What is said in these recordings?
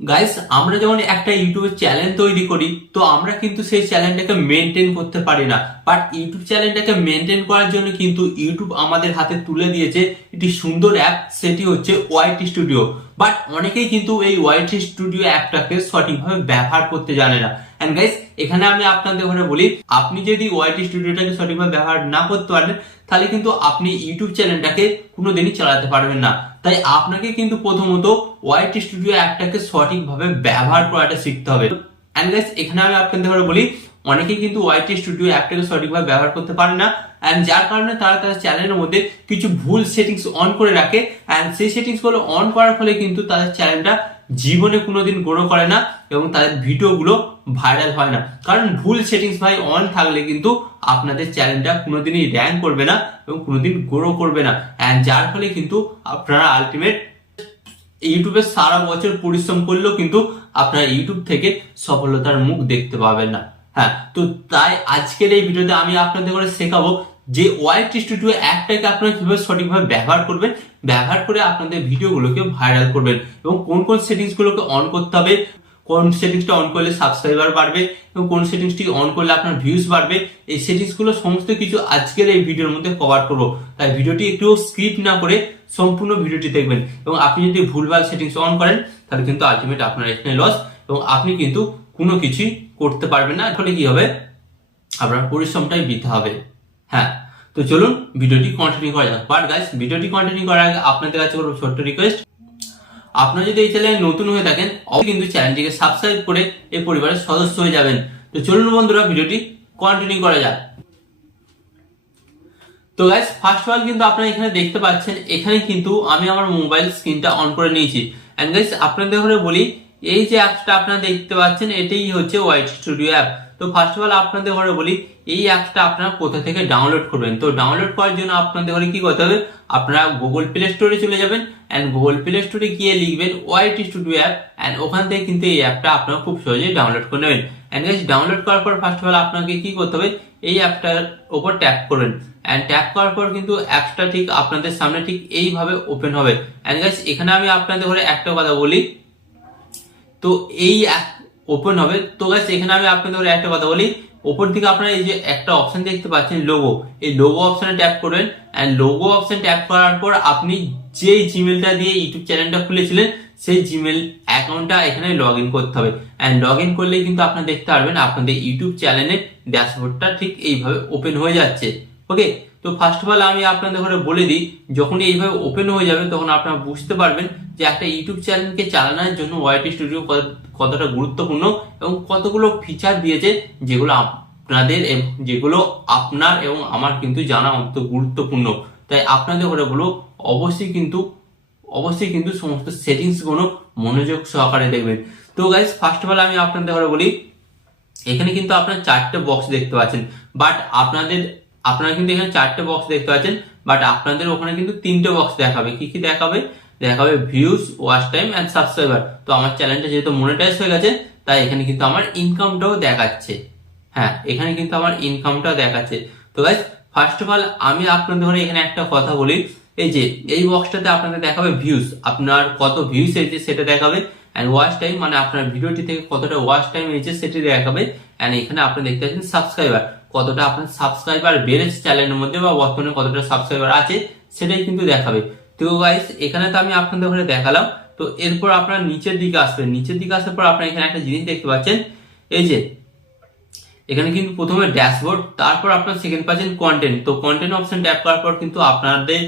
Guys, আমরা যখন একটা ইউটিউবে চ্যানেল তৈরি করি তো আমরা কিন্তু সেই চ্যানেলটাকে মেনটেন করতে পারি না। বাট ইউটিউব চ্যানেলটাকে মেনটেন করার জন্য কিন্তু ইউটিউব আমাদের হাতে তুলে দিয়েছে একটি সুন্দর অ্যাপ, সেটি হচ্ছে ওয়াইটি স্টুডিও। বাট অনেকেই কিন্তু এই ওয়াইটি স্টুডিও অ্যাপটাকে সঠিকভাবে ব্যবহার করতে জানে না। এন্ড গাইস, এখানে আমি আপনাদের ঘরে বলি, আপনি যদি ওয়াইটি স্টুডিওটাকে সঠিকভাবে ব্যবহার না করতে পারেন তাহলে কিন্তু আপনি ইউটিউব চ্যানেলটাকে কোনোদিনই চালাতে পারবেন না। তাই আপনাকে কিন্তু প্রথমত ওয়াইটি স্টুডিও অ্যাপটাকে সঠিকভাবে ব্যবহার করাটা শিখতে হবে। এন্ড গাইস, এখানে আমি আপনাদের ঘরে বলি, অনেকেই কিন্তু ওয়াইটি স্টুডিও অ্যাপটাকে সঠিকভাবে ব্যবহার করতে পারে না, এন্ড যার কারণে তারা তাদের চ্যানেলের মধ্যে কিছু ভুল সেটিংস অন করে রাখে। এন্ড সেই সেটিংস গুলো অন করার ফলে কিন্তু তাদের চ্যানেলটা জীবনে কোনোদিন গ্রো করে না এবং তাদের ভিডিওগুলো ভাইরাল হয় না। কারণ ভুল সেটিংস ভাই অন থাকলে কিন্তু আপনাদের চ্যানেলটা কোনোদিনই র্যাঙ্ক করবে না এবং কোনোদিন গ্রো করবে না। এন্ড যার ফলে কিন্তু আপনারা আলটিমেট ইউটিউবে সারা বছর পরিশ্রম করলেও কিন্তু আপনারা ইউটিউব থেকে সফলতার মুখ দেখতে পাবেন না। হ্যাঁ, তো তাই আজকের এই ভিডিওতে আমি আপনাদের করে শেখাবো যে ওয়াইটি স্টুডিও অ্যাপটাকে আপনারা কিভাবে সঠিকভাবে ব্যবহার করবেন, ব্যবহার করে আপনাদের ভিডিওগুলোকে ভাইরাল করবেন এবং কোন কোন সেটিংস গুলোকে অন করতে হবে, কোন সেটিংসটা অন করলে সাবস্ক্রাইবার বাড়বে এবং কোন সেটিংসটি অন করলে আপনার ভিউজ বাড়বে। এই সেটিংস গুলো সমস্ত কিছু আজকের এই ভিডিওর মধ্যে কভার করবো। তাই ভিডিওটি একটু স্কিপ না করে সম্পূর্ণ ভিডিওটি দেখবেন। এবং আপনি যদি ভুলভাল সেটিংস অন করেন তাহলে কিন্তু আলটিমেট আপনার এখানে লস এবং আপনি কিন্তু কোনো কিছুই করতে পারবেন না। ফলে কি হবে, আপনার পরিশ্রমটাই বৃথা হবে। হ্যাঁ, তো চলুন ভিডিওটি কন্টিনিউ করা যাক। বাট গাইস, ভিডিওটি কন্টিনিউ করার আগে আপনাদের কাছে কোনো ছোট্ট রিকোয়েস্ট, আপনারা যদি এই চ্যানেলে নতুন হয়ে থাকেন অবশ্যই কিন্তু চ্যানেলটিকে সাবস্ক্রাইব করে এই পরিবারের সদস্য হয়ে যাবেন। তো চলুন বন্ধুরা, ভিডিওটি কন্টিনিউ করা যাক। তো গাইস, ফার্স্ট অফ অল কিন্তু আপনারা এখানে দেখতে পাচ্ছেন, এখানে কিন্তু আমি আমার মোবাইল স্ক্রিনটা অন করে নিয়েছি। এন্ড গাইস, আপনাদের ঘরে বলি, এই যে অ্যাপসটা আপনারা দেখতে পাচ্ছেন এটাই হচ্ছে ওয়াইটি স্টুডিও অ্যাপ। তো ফার্স্ট অফ অল আপনাদের ঘরে বলি, এই অ্যাপসটা আপনারা কোথা থেকে ডাউনলোড করবেন। তো ডাউনলোড করার জন্য আপনাদের ঘরে কি করতে হবে, আপনারা গুগল প্লে স্টোরে চলে যাবেন এন্ড গুগল প্লে স্টোরে গিয়ে লিখবেন ওয়াইটি স্টুডিও অ্যাপ এন্ড ওখান থেকে কিন্তু এই অ্যাপটা আপনারা খুব সহজেই ডাউনলোড করে নেবেন। এন্ড গাইস, ডাউনলোড করার পর ফার্স্ট অফ অল আপনাকে কি করতে হবে, এই অ্যাপটার উপর ট্যাপ করবেন। এন্ড ট্যাপ করার পর কিন্তু অ্যাপসটা ঠিক আপনাদের সামনে ঠিক এইভাবে ওপেন হবে। এন্ড গাইস, এখানে আমি আপনাদের ঘরে একটা কথা বলি, তো এই অ্যাপ ওপেন হবে। তো গাইস, এখানে আমি আপনাদের একটা কথা বলি, উপর দিকে আপনারা এই যে একটা অপশন দেখতে পাচ্ছেন লোগো, এই লোগো অপশনে ট্যাপ করবেন। এন্ড লোগো অপশন ট্যাপ করার পর আপনি যে জিমেলটা দিয়ে ইউটিউব চ্যানেলটা খুলেছিলেন সেই জিমেল অ্যাকাউন্টটা এখানে লগ ইন করতে হবে। এন্ড লগ ইন করলে কিন্তু আপনারা দেখতে পারবেন আপনাদের ইউটিউব চ্যানেলের ড্যাশবোর্ডটা ঠিক এইভাবে ওপেন হয়ে যাচ্ছে। ওকে, তো ফার্স্ট অফ অল আমি আপনাদের ঘরে বলে দিই, যখনই এইভাবে ওপেন হয়ে যাবে তখন আপনারা বুঝতে পারবেন যে একটা ইউটিউব চ্যানেলকে চালানোর জন্য ওয়াইটি স্টুডিও কতটা গুরুত্বপূর্ণ এবং কতগুলো ফিচার দিয়েছে যেগুলো যেগুলো আপনার এবং আমার কিন্তু জানা অত্যন্ত গুরুত্বপূর্ণ। তাই আপনাদের ঘরে বলো, অবশ্যই কিন্তু সমস্ত সেটিংস গুলো মনোযোগ সহকারে দেখবেন। তো গাইস, ফার্স্ট অফ অল আমি আপনাদের ঘরে বলি, এখানে কিন্তু আপনারা চারটে বক্স দেখতে পাচ্ছেন। বাট আপনারা কিন্তু এখানে চারটে বক্স দেখতে পাচ্ছেন, বাট আপনাদের ওখানে কিন্তু তিনটে বক্স দেখাবে। কি কি দেখাবে, দেখাবে views, watch time and subscriber. তো আমার চ্যানেলটা যেহেতু মনিটাইজ হয়ে গেছে তাই এখানে কিন্তু আমার ইনকামটাও দেখাচ্ছে। হ্যাঁ, এখানে কিন্তু আমার ইনকামটাও দেখাচ্ছে। তো গাইস, ফার্স্ট অফ অল আমি আপনাদের ধরে এখানে একটা কথা বলি, এই যে এই বক্সটাতে আপনাদের দেখাবে ভিউজ, আপনার কত ভিউজ এসেছে সেটা দেখাবে। এন্ড ওয়াচ টাইম, মানে আপনার ভিডিওটি থেকে কতটা ওয়াচ টাইম এসেছে সেটি দেখাবে। এন্ড এখানে আপনি দেখতে পাচ্ছেন সাবস্ক্রাইবার, কতটা আপনার সাবস্ক্রাইবার বেড়েছে চ্যানেলের মধ্যে বা বর্তমানে কতটা সাবস্ক্রাইবার আছে সেটাই কিন্তু দেখাবে। তো গাইস, এখানে তো আমি আপনাদের ঘরে দেখালাম। তো এরপর আপনারা নিচের দিকে আসবেন, নিচের দিকে আসার পর আপনারা এখানে একটা জিনিস দেখতে পাচ্ছেন, এই যে এখানে কিন্তু প্রথমে ড্যাশবোর্ড, তারপর আপনার সেকেন্ড পাচ্ছেন কন্টেন্ট। তো কন্টেন্ট অপশন ট্যাপ করার পর কিন্তু আপনাদের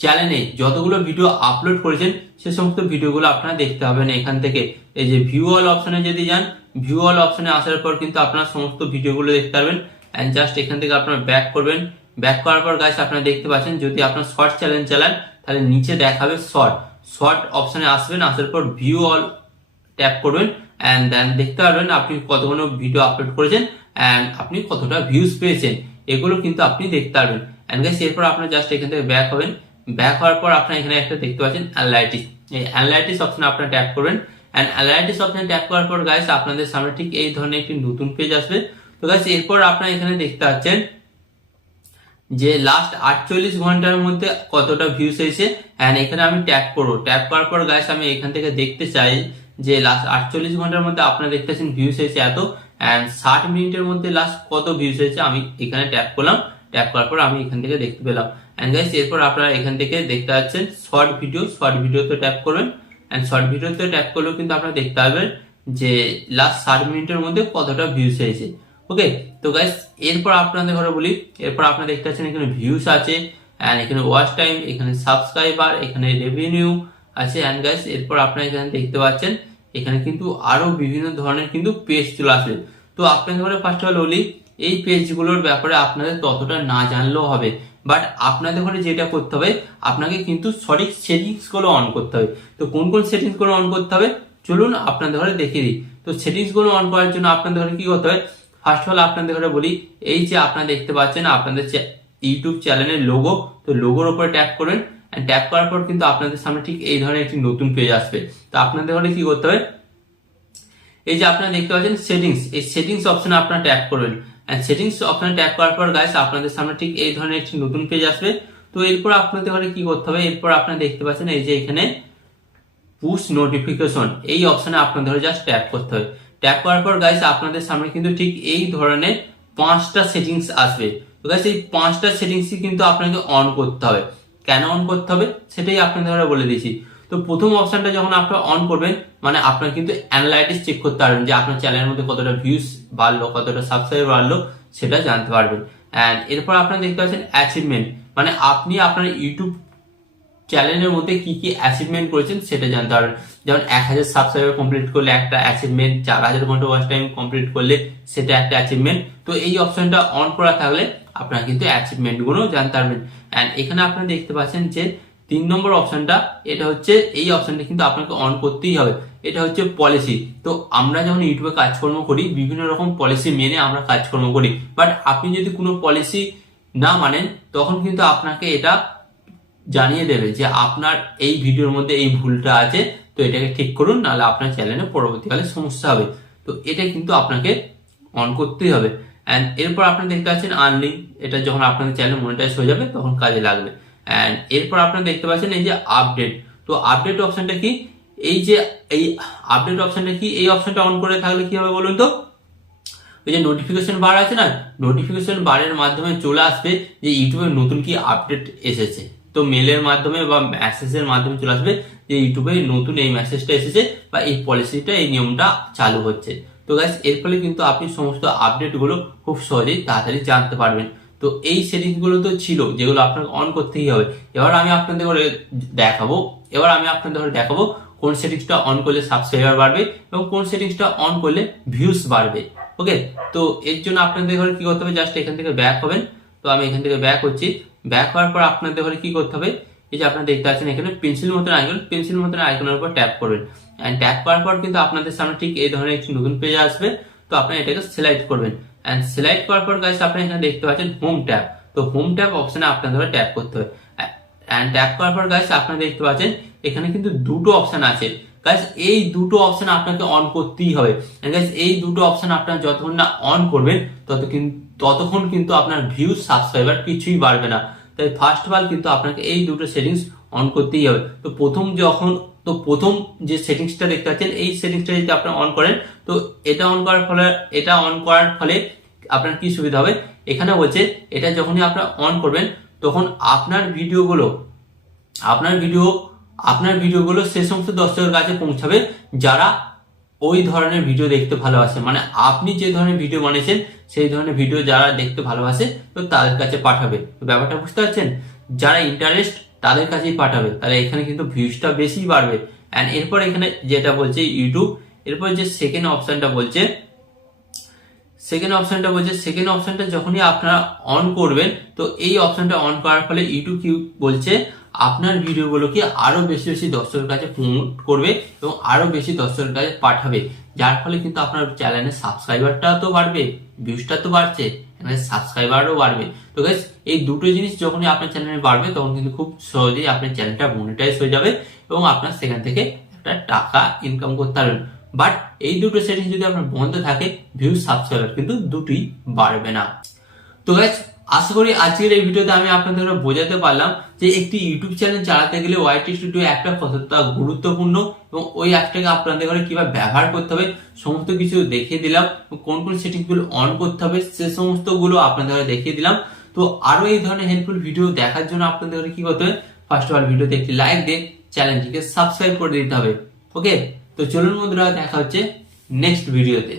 চ্যানেলে যতগুলো ভিডিও আপলোড করেছেন সে সমস্ত ভিডিওগুলো আপনারা দেখতে পাবেন এখান থেকে। এই যে ভিউ অল অপশনে যদি যান, ভিউ অল অপশনে আসার পর কিন্তু আপনারা সমস্ত ভিডিওগুলো দেখতে পারবেন। এন্ড জাস্ট এখান থেকে আপনারা ব্যাক করবেন। ব্যাক করার পর গাইস, আপনারা দেখতে পাচ্ছেন যদি আপনার শর্ট চ্যানেল চালান তাহলে নিচে দেখাবে শর্ট অপশনে আসবেন, আসার পর ভিউ অল ট্যাপ করবেন। এন্ড দেন দেখতে পারবেন আপনি কতগুলো ভিডিও আপলোড করেছেন এন্ড আপনি কতটা ভিউজ পেয়েছেন, এগুলো কিন্তু আপনি দেখতে পারবেন। এন্ড গাইস, এরপর আপনারা জাস্ট এখান থেকে ব্যাক হবেন। ব্যাক হওয়ার পর আপনারা এখানে একটা দেখতে পাচ্ছেন অ্যানালাইটিক্স, এই অ্যানালাইটিক্স অপশনে আপনারা ট্যাপ করবেন। এন্ড অ্যানালাইটিক্স অপশনে ট্যাপ করার পর গাইস, আপনাদের সামনে ঠিক এই ধরনের একটি নতুন পেজ আসবে। তো গাইস, এরপর আপনারা এখানে দেখতে পাচ্ছেন যে লাস্ট 48 ঘন্টার মধ্যে কতটা ভিউস এসেছে। এন্ড এখানে আমি ট্যাপ করবো, ট্যাপ করার পর গাইস আমি এখান থেকে দেখতে চাই যে লাস্ট 48 ঘন্টার মধ্যে আপনারা দেখতে পাচ্ছেন ভিউস এসেছে এত, এন্ড 60 মিনিটের মধ্যে লাস্ট কত ভিউস এসেছে। আমি এখানে ট্যাপ করলাম, ট্যাপ করার পর আমি এখান থেকে দেখতে পেলাম। এন্ড গাইস এরপর আপনারা এখান থেকে দেখতে পাচ্ছেন শর্ট ভিডিও, শর্ট ভিডিওতে ট্যাপ করবেন। এন্ড শর্ট ভিডিওতে ট্যাপ করলেও কিন্তু আপনারা দেখতে পাবেন যে লাস্ট 60 মিনিটের মধ্যে কতটা ভিউস এসেছে। ওকে, তো গাইস এরপর আপনাদের ঘরে বলি, এরপর আপনারা দেখতে পাচ্ছেন এখানে ভিউস আছে, এন্ড এখানে ওয়াচ টাইম, এখানে সাবস্ক্রাইবার, এখানে রেভিনিউ আছে। এন্ড গাইস এরপর আপনারা এখানে দেখতে পাচ্ছেন এখানে কিন্তু আরো বিভিন্ন ধরনের কিন্তু পেজ চলে আসবে। তো আপনাদের ঘরে ফার্স্ট অফ অল বলি, এই পেজগুলোর ব্যাপারে আপনাদের ততটা না জানলেও হবে, বাট আপনাদের ঘরে যেটা করতে হবে আপনাকে কিন্তু সঠিক সেটিংস গুলো অন করতে হবে। তো কোন কোন সেটিংস গুলো অন করতে হবে চলুন আপনাদের ঘরে দেখিয়ে দিই। তো সেটিংস গুলো অন করার জন্য আপনাদের ঘরে কি করতে হবে, ফার্স্ট অফ অল আপনাদের ঘরে বলি, এই যে আপনারা দেখতে পাচ্ছেন আপনাদের ইউটিউব চ্যানেলের লোগো, তো লোগোর উপরে ট্যাপ করবেন। ট্যাপ করার পর কিন্তু আপনাদের সামনে ঠিক এই ধরনের একটি নতুন পেজ আসবে। তো আপনাদের ঘরে কি করতে হবে, এই যে আপনারা দেখতে পাচ্ছেন সেটিংস, এই সেটিংস অপশনে আপনারা ট্যাপ করবেন। সেটিংস অপশনে ট্যাপ করার পর গাইস আপনাদের সামনে ঠিক এই ধরনের একটি নতুন পেজ আসবে। তো এরপর আপনাদের ঘরে কি করতে হবে, এরপর আপনারা দেখতে পাচ্ছেন এই যে এখানে পুশ নোটিফিকেশন, এই অপশনে আপনাদের জাস্ট ট্যাপ করতে হবে। ট্যাপ করার পর গাইস আপনাদের সামনে কিন্তু ঠিক এই ধরনের 5টা সেটিংস আসবে। তো গাইস এই 5টা সেটিংস কিন্তু আপনাকে অন করতে হবে। কেন অন করতে হবে সেটাই আপনাদের বলে দিয়েছি। তো প্রথম অপশনটা যখন আপনারা অন করবেন মানে আপনার কিন্তু অ্যানালাইটিক্স চেক করতে পারবেন যে আপনার চ্যানেলের মধ্যে কতটা ভিউস বাড়লো, কতটা সাবস্ক্রাইবার বাড়লো, সেটা জানতে পারবেন। এন্ড এরপর আপনারা দেখতে পাচ্ছেন অ্যাচিভমেন্ট, মানে আপনি আপনার ইউটিউব চ্যানেলের মধ্যে কি কি অ্যাচিভমেন্ট করেছেন সেটা জানতে পারবেন। যেমন 1000 সাবস্ক্রাইবার কমপ্লিট করলে একটা অ্যাচিভমেন্ট, 4000 ঘন্টা ওয়াচ টাইম কমপ্লিট করলে সেটা একটা অ্যাচিভমেন্ট। তো এই অপশনটা অন করা থাকলে আপনারা কিন্তু অ্যাচিভমেন্ট গুলো জানতে পারবেন। এন্ড এখানে আপনারা দেখতে পাচ্ছেন যে 3 নম্বর অপশনটা, এটা হচ্ছে এই অপশনটা কিন্তু আপনাকে অন করতেই হবে। এটা হচ্ছে পলিসি। তো আমরা যখন ইউটিউবে কাজকর্ম করি বিভিন্ন রকম পলিসি মেনে আমরা কাজকর্ম করি, বাট আপনি যদি কোনো পলিসি না মানেন তখন কিন্তু আপনাকে এটা জানিয়ে দেবে যে আপনার এই ভিডিওর মধ্যে এই ভুলটা আছে, তো এটাকে ঠিক করুন, নাহলে আপনার চ্যানেলে পরবর্তীকালে সমস্যা হবে। তো এটা কিন্তু আপনাকে অন করতেই হবে। এন্ড এরপর আপনারা দেখতে পাচ্ছেন আর্নিং, এটা যখন আপনাদের চ্যানেল মনিটাইজ হয়ে যাবে তখন কাজে লাগবে। এন্ড এরপর আপনারা দেখতে পাচ্ছেন এই যে আপডেট, তো আপডেট অপশনটা কি, এই যে এই আপডেট অপশনটা কি, এই অপশনটা অন করে থাকলে কি হবে বলুন তো, ওই যে নোটিফিকেশন বার আছে না, নোটিফিকেশন বারের মাধ্যমে চলে আসবে যে ইউটিউবে নতুন কি আপডেট এসেছে। তো মেলের মাধ্যমে বা মেসেজের মাধ্যমে চলে আসবে যে ইউটিউবে নতুন এই মেসেজটা এসেছে বা এই পলিসিটা, এই নিয়মটা চালু হচ্ছে। তো গাইস এর ফলে কিন্তু আপনি সমস্ত আপডেট গুলো খুব সহজেই তাড়াতাড়ি জানতে পারবেন। তো এই সেটিংস গুলো তো ছিল যেগুলো আপনাকে অন করতেই হবে। এবার আমি আপনাদের দেখাবো কোন সেটিংসটা অন করলে সাবস্ক্রাইবার বাড়বে এবং কোন সেটিংসটা অন করলে ভিউস বাড়বে। ওকে, তো এর জন্য আপনাদের ঘরে কি করতে হবে, জাস্ট এখান থেকে ব্যাক হবেন। তো আমি এখান থেকে ব্যাক হচ্ছি। ব্যাক হওয়ার পর আপনাদের ঘরে কি করতে হবে, এই যে আপনারা দেখতে পাচ্ছেন এখানে পেন্সিল মতন আইকনের উপর ট্যাপ করবেন। এন্ড ট্যাপ করার পর কিন্তু আপনাদের সামনে ঠিক এই ধরনের একটি নতুন পেজ আসবে। তো আপনারা এটাকে সিলেক্ট করবেন। এন্ড সিলেক্ট করার পর গাইস আপনারা এখানে দেখতে পাচ্ছেন হোম ট্যাব, তো হোম ট্যাব অপশনে আপনাদের ট্যাপ করতে হবে। এন্ড ট্যাপ করার পর গাইস আপনারা দেখতে পাচ্ছেন এখানে কিন্তু দুটো অপশন আছে। গাইস এই দুটো অপশন আপনাকে অন করতেই হবে। গাইস এই দুটো অপশন আপনারা যতক্ষণ না অন করবেন ততক্ষণ কিন্তু আপনার ভিউ সাবস্ক্রাইবার কিছুই বাড়বে না। তাই ফার্স্ট অফ অল কিন্তু আপনাকে এই দুটো সেটিংস অন করতেই হবে। তো প্রথম যে সেটিংসটা দেখতে পাচ্ছেন এই সেটিংসটা যদি আপনারা অন করেন, তো এটা অন করার ফলে আপনার কি সুবিধা হবে, এখানে বলছে এটা যখনই আপনারা অন করবেন তখন আপনার ভিডিওগুলো সে সমস্ত দর্শকের কাছে পৌঁছাবে যারা ওই ধরনের ভিডিও দেখতে ভালোবাসে। মানে আপনি যে ধরনের ভিডিও বানিয়েছেন সেই ধরনের ভিডিও যারা দেখতে ভালোবাসে তো তাদের কাছে পাঠাবে। তো ব্যাপারটা বুঝতে পারছেন, যারা ইন্টারেস্ট তাদের কাছেই পাঠাবে, তাহলে এখানে কিন্তু ভিউজটা বেশি বাড়বে। এন্ড এরপর এখানে যেটা বলছে ইউটিউব, এরপর যে সেকেন্ড অপশনটা বলছে সেকেন্ড অপশনটা যখনই আপনারা অন করবেন, তো এই অপশনটা অন করার ফলে ইউটিউব কি বলছে, আপনার ভিডিওগুলোকে আরো বেশি বেশি দর্শকের কাছে প্রমোট করবে এবং আরো বেশি দর্শকের কাছে পাঠাবে, যার ফলে কিন্তু আপনার চ্যানেলের সাবস্ক্রাইবারটা তো বাড়বে, ভিউজটা তো বাড়ছে, সাবস্ক্রাইবারও বাড়বে। তো গাইস এই দুটো জিনিস যখনই আপনার চ্যানেলে বাড়বে তখন কিন্তু খুব সহজেই আপনার চ্যানেলটা মনিটাইজ হয়ে যাবে এবং আপনার সেখান থেকে একটা টাকা ইনকাম করতে পারবেন। বাট এই দুটো সেটিংস যদি আপনার বন্ধ থাকে, ভিউজ সাবস্ক্রাইবার কিন্তু দুটোই বাড়বে না। তো গাইস আশা করি আজকের এই ভিডিওতে আমি আপনাদের বোঝাতে পারলাম যে একটি ইউটিউব চ্যানেল চালাতে গেলে ওয়াইটি স্টুডিও অ্যাপটা কতটা গুরুত্বপূর্ণ এবং ওই অ্যাপটাকে আপনাদের ঘরে কিভাবে ব্যবহার করতে হবে সমস্ত কিছু দেখিয়ে দিলাম। কোন কোন সেটিংস গুলো অন করতে হবে সে সমস্ত গুলো আপনাদের ঘরে দেখিয়ে দিলাম। তো আরো এই ধরনের হেল্পফুল ভিডিও দেখার জন্য আপনাদের ঘরে কি করতে হবে, ফার্স্ট অফ অল ভিডিওতে একটি লাইক দিয়ে চ্যানেলটিকে সাবস্ক্রাইব করে দিতে হবে। ওকে, তো চলুন বন্ধুরা, দেখা হচ্ছে নেক্সট ভিডিওতে।